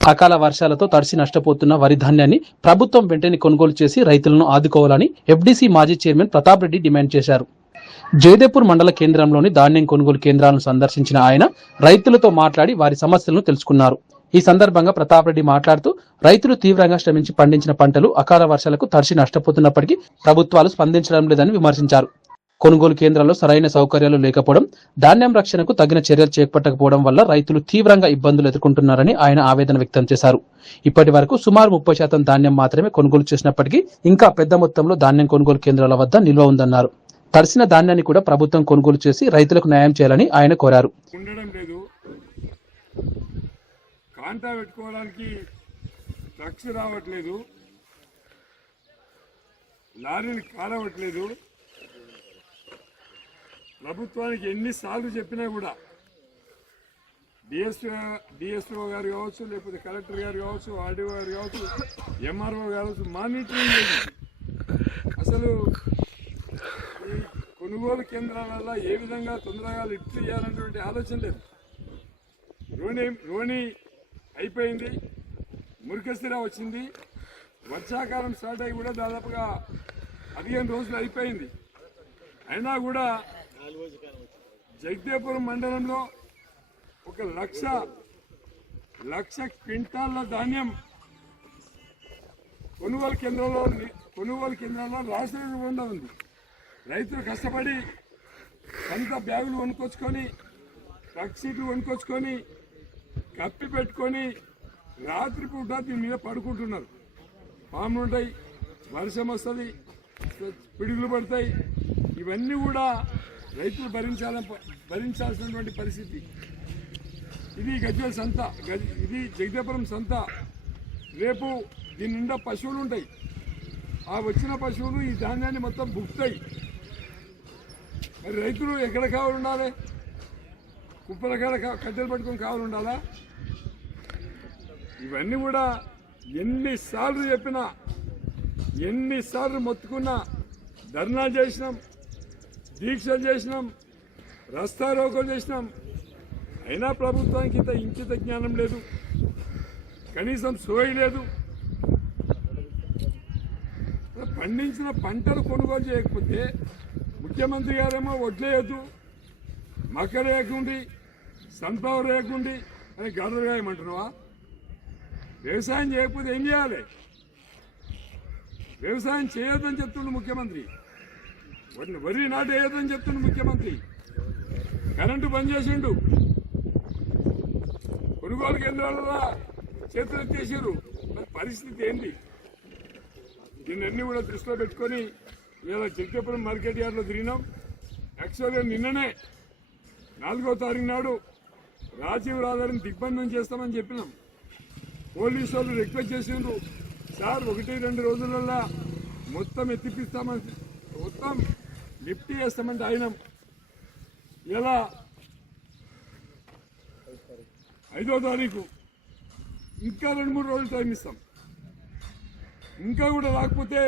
అకాల వర్షాలతో తడిసి నష్టపోతున్న వరి ధాన్యాన్ని ప్రభుత్వం వెంటనే కొనుగోలు చేసి రైతులను ఆదుకోవాలని ఎఫ్డీసీ మాజీ చైర్మన్ ప్రతాప్ రెడ్డి డిమాండ్ చేశారు. జయదేపూర్ మండల కేంద్రంలోని ధాన్యం కొనుగోలు కేంద్రాలను సందర్శించిన ఆయన రైతులతో మాట్లాడి వారి సమస్యలను తెలుసుకున్నారు. ఈ సందర్భంగా ప్రతాప్ రెడ్డి మాట్లాడుతూ రైతులు తీవ్రంగా శ్రమించి పండించిన పంటలు అకాల వర్షాలకు తడిసి నష్టపోతున్నప్పటికీ ప్రభుత్వాలు స్పందించడం లేదని విమర్శించారు. కొనుగోలు కేంద్రాల్లో సరైన సౌకర్యాలు లేకపోవడం, ధాన్యం రక్షణకు తగిన చర్యలు చేపట్టకపోవడం వల్ల రైతులు తీవ్రంగా ఇబ్బందులు ఎదుర్కొంటున్నారని ఆయన ఆవేదన వ్యక్తం చేశారు. ఇప్పటి వరకు సుమారు 30% ధాన్యం మాత్రమే కొనుగోలు చేసినప్పటికీ ఇంకా పెద్ద మొత్తంలో ధాన్యం కొనుగోలు కేంద్రాల వద్ద నిల్వ ఉందన్నారు. తడిసిన ధాన్యాన్ని కూడా ప్రభుత్వం కొనుగోలు చేసి రైతులకు న్యాయం చేయాలని ఆయన కోరారు. కాంటా పెట్టుకోవడానికి ట్రక్స్ రావట్లేదు, లారీలు కారవట్లేదు. ప్రభుత్వానికి ఎన్నిసార్లు చెప్పినా కూడా డిఎస్ఓ గారు కావచ్చు, లేకపోతే కలెక్టర్ గారు కావచ్చు, ఆర్డీఓ గారు కావచ్చు, ఎంఆర్ఓ కావచ్చు, మానిటరింగ్ లేదు. అసలు ఈ కొనుగోలు కేంద్రాల ఏ విధంగా తొందరగా లిఫ్ట్ చేయాలనేటువంటి ఆలోచన లేదు. రోణి అయిపోయింది, మురికస్థిర వచ్చింది, వర్షాకాలం స్టార్ట్ అయ్యి కూడా దాదాపుగా 15 రోజులు అయిపోయింది. అయినా కూడా జగదేపురం మండలంలో 1,00,000 క్వింటాళ్ల ధాన్యం కొనుగోలు కేంద్రంలో రాసిన రూపంలో ఉంది. రైతులు కష్టపడి సొంత బ్యాగులు కొనుక్కొచ్చుకొని, ట్రక్ సీట్లు కొనుక్కొచ్చుకొని, కప్పి పెట్టుకొని రాత్రిపూట దీని మీద పడుకుంటున్నారు. పాములు ఉంటాయి, వర్షం వస్తుంది, పిడుగులు పడతాయి. ఇవన్నీ కూడా రైతులు భరించాల్సినటువంటి పరిస్థితి. ఇది గజ్వేల్ సంత, ఇది జగదేపురం సంత. రేపు దీని నిండా పశువులు ఉంటాయి. ఆ వచ్చిన పశువులు ఈ ధాన్యాన్ని మొత్తం బుక్తాయి. మరి రైతులు ఎక్కడ కావాలి ఉండాలి? కుప్పల కాడ కట్టెలు పట్టుకొని కావాలి ఉండాలా? ఇవన్నీ కూడా ఎన్నిసార్లు చెప్పినా, ఎన్నిసార్లు మొత్తుకున్నా, ధర్నా చేసినాం, దీక్షలు చేసినాం, రస్తా రోకోలు చేసినాం. అయినా ప్రభుత్వానికి ఇంకిత జ్ఞానం లేదు, కనీసం సోయి లేదు. పండించిన పంటలు కొనుగోలు చేయకపోతే ముఖ్యమంత్రి గారేమో వడ్లేయద్దు, మక్కలు వేయకుండి, సన్ఫ్లవర్ వేయకుండి అని గర్ర వేయమంటున్నావా? వ్యవసాయం చేయకపోతే ఏం చేయాలి? వ్యవసాయం చేయొద్దని చెప్తుండు ముఖ్యమంత్రి, వరి నాటు వేయొద్దని చెప్తుండు ముఖ్యమంత్రి. కరెంటు బంద్ చేసిండు, కొనుగోలు కేంద్రాలలో చేతులు ఎత్తేసారు. మరి పరిస్థితి ఏంటి? దీన్ని కూడా దృష్టిలో పెట్టుకొని ఇలా జగదేపురం మార్కెట్ యార్డ్లో తిరిగినాం. యాక్చువల్గా నిన్ననే 4వ తారీఖు నాడు రాజీవ్ రహదారిని దిగ్బంధం చేస్తామని చెప్పినాం. పోలీసు వాళ్ళు రిక్వెస్ట్ చేసిండ్రు, సార్ 1-2 రోజులలో మొత్తం ఎత్తిపిస్తామని, మొత్తం లిఫ్ట్ చేస్తామంటే అయినాం. ఇలా 5వ తారీఖు ఇంకా 2-3 రోజులు టైం ఇస్తాం. ఇంకా కూడా రాకపోతే